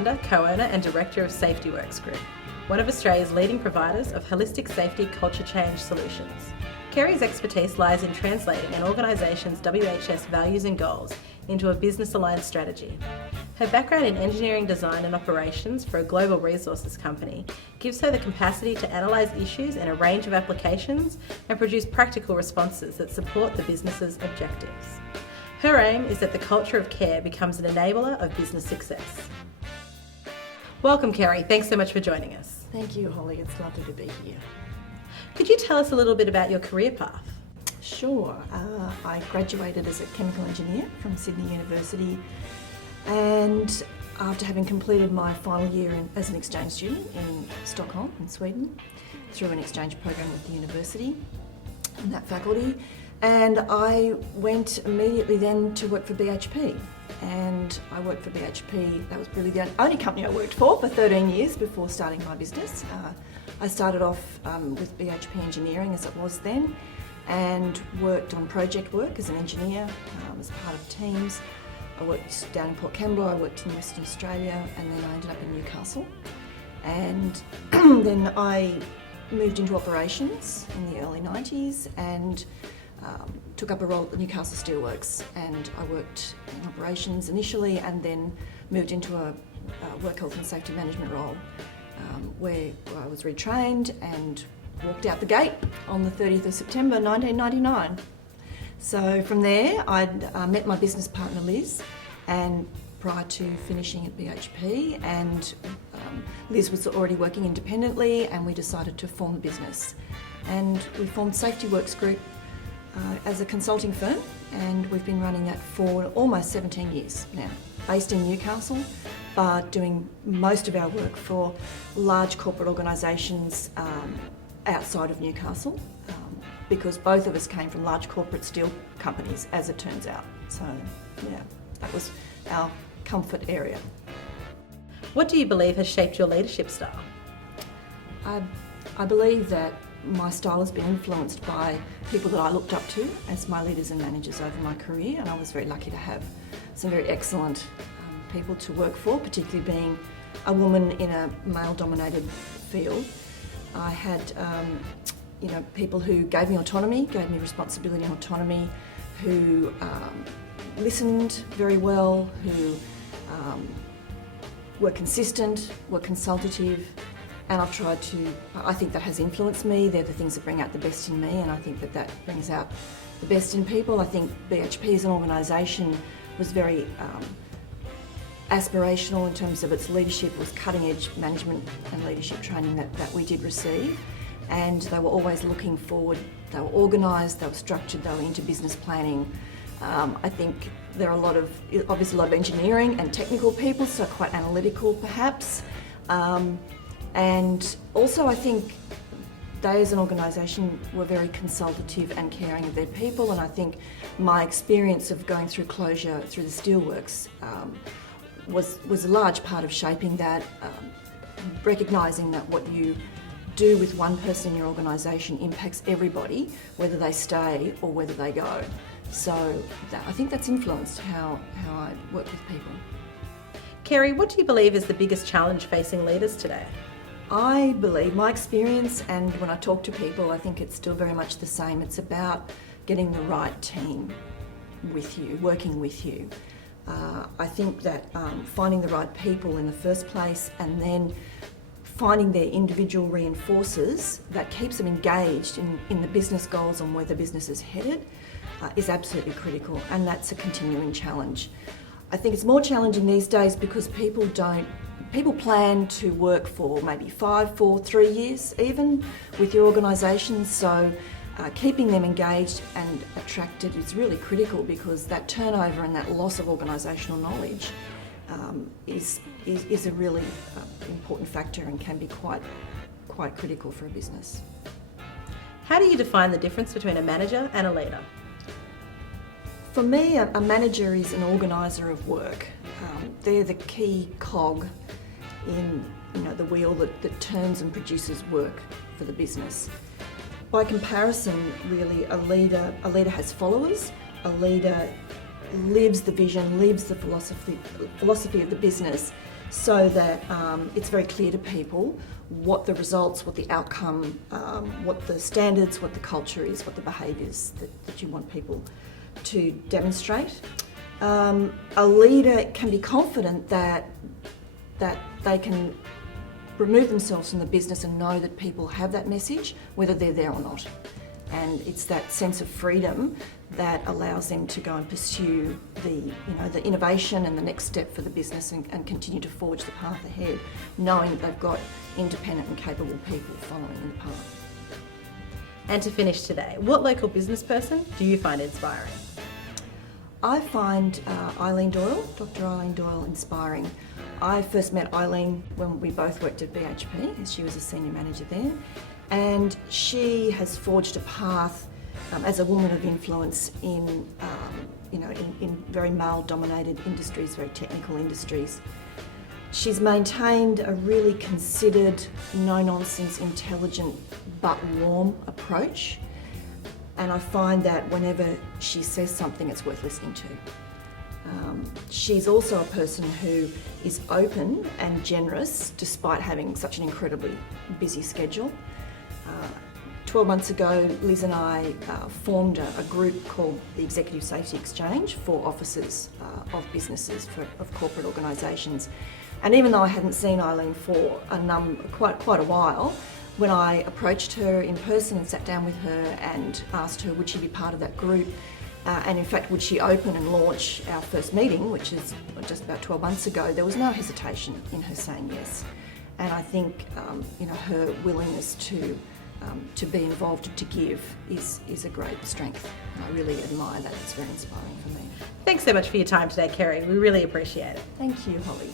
founder, co-owner and director of SafetyWorks Group, one of Australia's leading providers of holistic safety culture change solutions. Kerry's expertise lies in translating an organisation's WHS values and goals into a business-aligned strategy. Her background in engineering design and operations for a global resources company gives her the capacity to analyse issues in a range of applications and produce practical responses that support the business's objectives. Her aim is that the culture of care becomes an enabler of business success. Welcome, Kerry. Thanks so much for joining us. Thank you, Holly. It's lovely to be here. Could you tell us a little bit about your career path? Sure. I graduated as a chemical engineer from Sydney University, and after having completed my final year as an exchange student in Stockholm in Sweden through an exchange program with the university in that faculty, and I went immediately then to work for BHP. And I worked for BHP. That was really the only company I worked for 13 years before starting my business. I started off with BHP Engineering as it was then, and worked on project work as an engineer, as part of teams. I worked down in Port Kembla, I worked in Western Australia, and then I ended up in Newcastle. And then I moved into operations in the early 90s and took up a role at the Newcastle Steelworks, and I worked in operations initially and then moved into a work health and safety management role where I was retrained and walked out the gate on the 30th of September 1999. So from there I'd met my business partner Liz, and prior to finishing at BHP, and Liz was already working independently, and we decided to form a business. And we formed SafetyWorks Group as a consulting firm, and we've been running that for almost 17 years now, based in Newcastle, but doing most of our work for large corporate organisations outside of Newcastle, because both of us came from large corporate steel companies, as it turns out. So yeah, that was our comfort area. What do you believe has shaped your leadership style? I believe that my style has been influenced by people that I looked up to as my leaders and managers over my career, and I was very lucky to have some very excellent people to work for, particularly being a woman in a male-dominated field. I had people who gave me autonomy, gave me responsibility and autonomy, who listened very well, who were consistent, were consultative, and I think that has influenced me. They're the things that bring out the best in me, and I think that brings out the best in people. I think BHP as an organisation was very aspirational in terms of its leadership. It was cutting edge management and leadership training that we did receive, and they were always looking forward. They were organised, they were structured, they were into business planning. I think there are obviously a lot of engineering and technical people, so quite analytical perhaps. And also I think they as an organisation were very consultative and caring of their people, and I think my experience of going through closure through the steelworks was a large part of shaping that, recognising that what you do with one person in your organisation impacts everybody, whether they stay or whether they go. So I think that's influenced how I work with people. Kerry, what do you believe is the biggest challenge facing leaders today? I believe my experience, and when I talk to people, I think it's still very much the same. It's about getting the right team with you, working with you. I think that finding the right people in the first place, and then finding their individual reinforcers that keeps them engaged in the business goals and where the business is headed is absolutely critical, and that's a continuing challenge. I think it's more challenging these days because people plan to work for maybe 5, 4, 3 years even with your organisation, so keeping them engaged and attracted is really critical, because that turnover and that loss of organisational knowledge is a really important factor and can be quite critical for a business. How do you define the difference between a manager and a leader? For me, a manager is an organiser of work. They're the key cog in the wheel that turns and produces work for the business. By comparison, really, a leader has followers. A leader lives the vision, lives the philosophy of the business, so that it's very clear to people what the results, what the outcome, what the standards, what the culture is, what the behaviours that you want people to demonstrate. A leader can be confident that they can remove themselves from the business and know that people have that message, whether they're there or not. And it's that sense of freedom that allows them to go and pursue the innovation and the next step for the business and continue to forge the path ahead, knowing that they've got independent and capable people following in the path. And to finish today, what local business person do you find inspiring? I find Dr. Eileen Doyle, inspiring. I first met Eileen when we both worked at BHP, as she was a senior manager there, and she has forged a path as a woman of influence in very male-dominated industries, very technical industries. She's maintained a really considered, no-nonsense, intelligent but warm approach. And I find that whenever she says something, it's worth listening to. She's also a person who is open and generous despite having such an incredibly busy schedule. 12 months ago, Liz and I formed a group called the Executive Safety Exchange for officers of businesses, of corporate organisations. And even though I hadn't seen Eileen for quite a while, when I approached her in person and sat down with her and asked her would she be part of that group, and in fact would she open and launch our first meeting, which is just about 12 months ago, there was no hesitation in her saying yes. And I think her willingness to be involved and to give is a great strength. And I really admire that. It's very inspiring for me. Thanks so much for your time today, Kerry. We really appreciate it. Thank you, Holly.